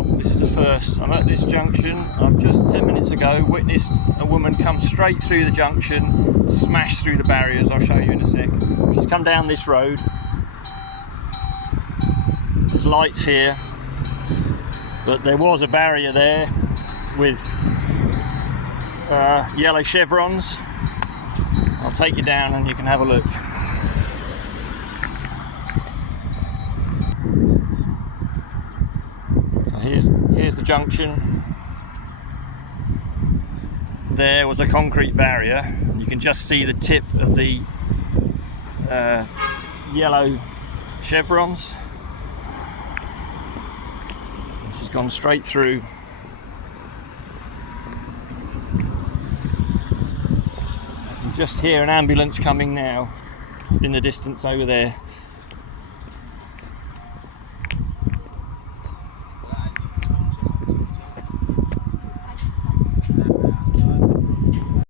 Well, this is the first. I'm at this junction. I've just 10 minutes ago witnessed a woman come straight through the junction, smash through the barriers. I'll show you in a sec. She's come down this road. There's lights here, but there was a barrier there with yellow chevrons. I'll take you down and you can have a look. Here's the junction. There was a concrete barrier. You can just see the tip of the yellow chevrons. She's gone straight through. I can just hear an ambulance coming now in the distance over there.